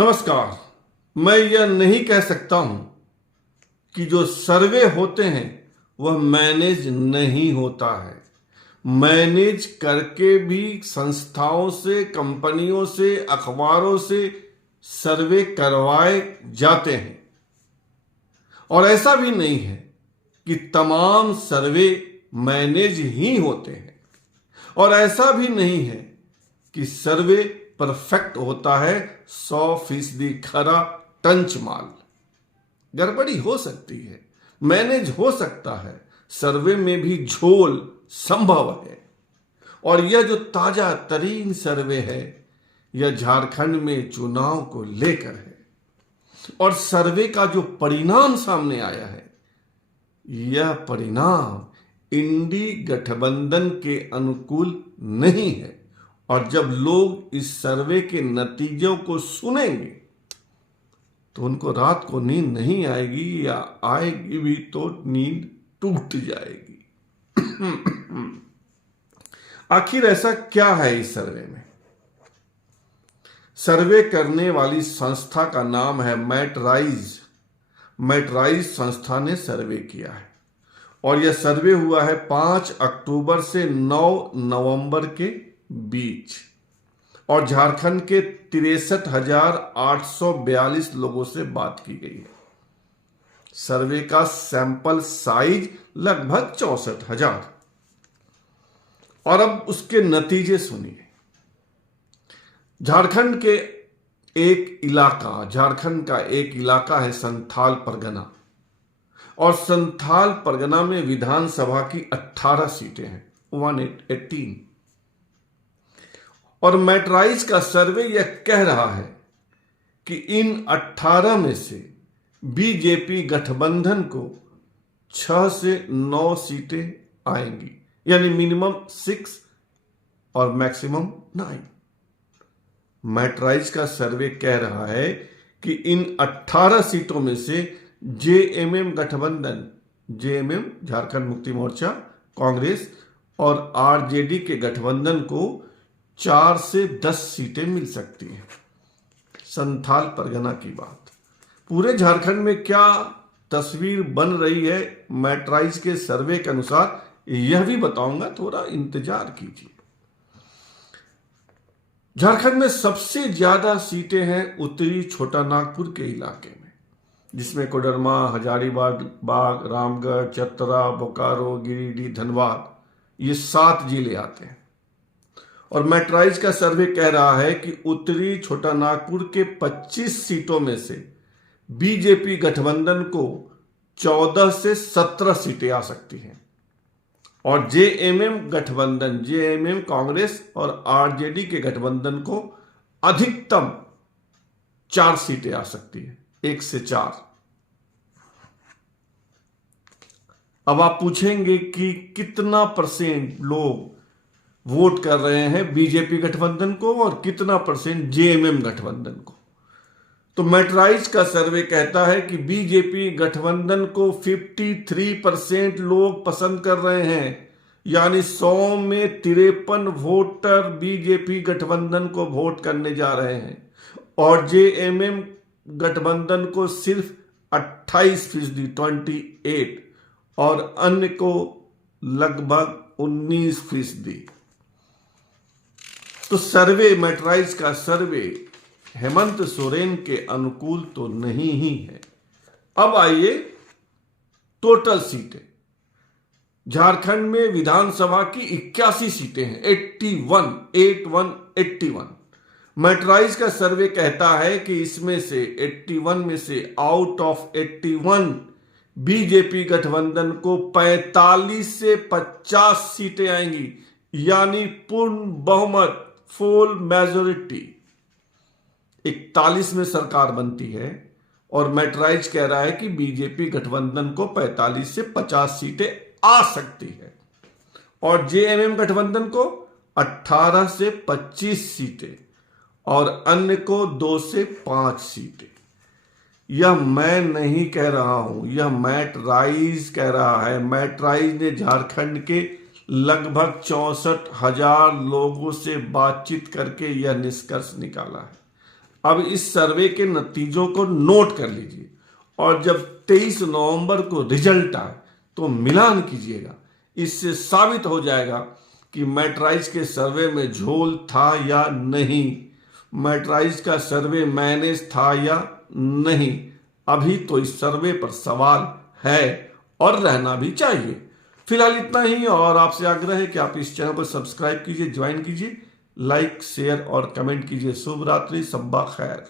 नमस्कार। मैं यह नहीं कह सकता हूं कि जो सर्वे होते हैं वह मैनेज नहीं होता है। मैनेज करके भी संस्थाओं से, कंपनियों से, अखबारों से सर्वे करवाए जाते हैं। और ऐसा भी नहीं है कि तमाम सर्वे मैनेज ही होते हैं, और ऐसा भी नहीं है कि सर्वे परफेक्ट होता है, 100% खरा टंच माल। गड़बड़ी हो सकती है, मैनेज हो सकता है, सर्वे में भी झोल संभव है। और यह जो ताजा तरीन सर्वे है यह झारखंड में चुनाव को लेकर है, और सर्वे का जो परिणाम सामने आया है यह परिणाम इंडी गठबंधन के अनुकूल नहीं है। और जब लोग इस सर्वे के नतीजों को सुनेंगे तो उनको रात को नींद नहीं आएगी, या आएगी भी तो नींद टूट जाएगी। आखिर ऐसा क्या है इस सर्वे में? सर्वे करने वाली संस्था का नाम है मैटराइज। मैटराइज संस्था ने सर्वे किया है, और यह सर्वे हुआ है 5 अक्टूबर से 9 नवंबर के बीच, और झारखंड के 63,842 लोगों से बात की गई है। सर्वे का सैंपल साइज लगभग 64,000। और अब उसके नतीजे सुनिए। झारखंड का एक इलाका है संथाल परगना, और संथाल परगना में विधानसभा की 18 सीटें हैं, 118। और मैटराइज का सर्वे यह कह रहा है कि इन 18 में से बीजेपी गठबंधन को 6 से 9 सीटें आएंगी, यानी मिनिमम 6 और मैक्सिमम 9। मैटराइज का सर्वे कह रहा है कि इन 18 सीटों में से जेएमएम गठबंधन, जेएमएम झारखंड मुक्ति मोर्चा, कांग्रेस और आरजेडी के गठबंधन को 4 से 10 सीटें मिल सकती हैं। संथाल परगना की बात। पूरे झारखंड में क्या तस्वीर बन रही है मैटराइज के सर्वे के अनुसार, यह भी बताऊंगा, थोड़ा इंतजार कीजिए। झारखंड में सबसे ज्यादा सीटें हैं उत्तरी छोटा नागपुर के इलाके में, जिसमें कोडरमा, हजारीबाग, रामगढ़, चतरा, बोकारो, गिरिडीह, धनबाद, ये 7 जिले आते हैं। और मैटराइज का सर्वे कह रहा है कि उत्तरी छोटा नागपुर के 25 सीटों में से बीजेपी गठबंधन को 14 से 17 सीटें आ सकती हैं, और जेएमएम गठबंधन, जेएमएम कांग्रेस और आरजेडी के गठबंधन को अधिकतम 4 सीटें आ सकती है, 1 से 4। अब आप पूछेंगे कि कितना % लोग वोट कर रहे हैं बीजेपी गठबंधन को और कितना % जेएमएम गठबंधन को। तो मैटराइज का सर्वे कहता है कि बीजेपी गठबंधन को 53% लोग पसंद कर रहे हैं, यानी 100 में 53 वोटर बीजेपी गठबंधन को वोट करने जा रहे हैं, और जेएमएम गठबंधन को सिर्फ 28%, 28, और अन्य को लगभग 19%। तो सर्वे, मैटराइज का सर्वे हेमंत सोरेन के अनुकूल तो नहीं ही है। अब आइए टोटल सीटें। झारखंड में विधानसभा की 81 सीटें हैं, 81। मैटराइज का सर्वे कहता है कि इसमें से 81 में से आउट ऑफ 81 बीजेपी गठबंधन को 45 से 50 सीटें आएंगी, यानी पूर्ण बहुमत, फुल मेजोरिटी। 41 में सरकार बनती है, और मैटराइज कह रहा है कि बीजेपी गठबंधन को 45 से 50 सीटें आ सकती है, और जेएमएम गठबंधन को 18 से 25 सीटें, और अन्य को 2 से 5 सीटें। यह मैं नहीं कह रहा हूं, यह मैटराइज कह रहा है। मैटराइज ने झारखंड के लगभग 64,000 लोगों से बातचीत करके यह निष्कर्ष निकाला है। अब इस सर्वे के नतीजों को नोट कर लीजिए और जब 23 नवंबर को रिजल्ट आए तो मिलान कीजिएगा। इससे साबित हो जाएगा कि मैट्राइज के सर्वे में झोल था या नहीं, मैट्राइज का सर्वे मैनेज था या नहीं। अभी तो इस सर्वे पर सवाल है और रहना भी चाहिए। फिलहाल इतना ही, और आपसे आग्रह है कि आप इस चैनल पर सब्सक्राइब कीजिए, ज्वाइन कीजिए, लाइक शेयर और कमेंट कीजिए। शुभ रात्रि, सब्बा खैर।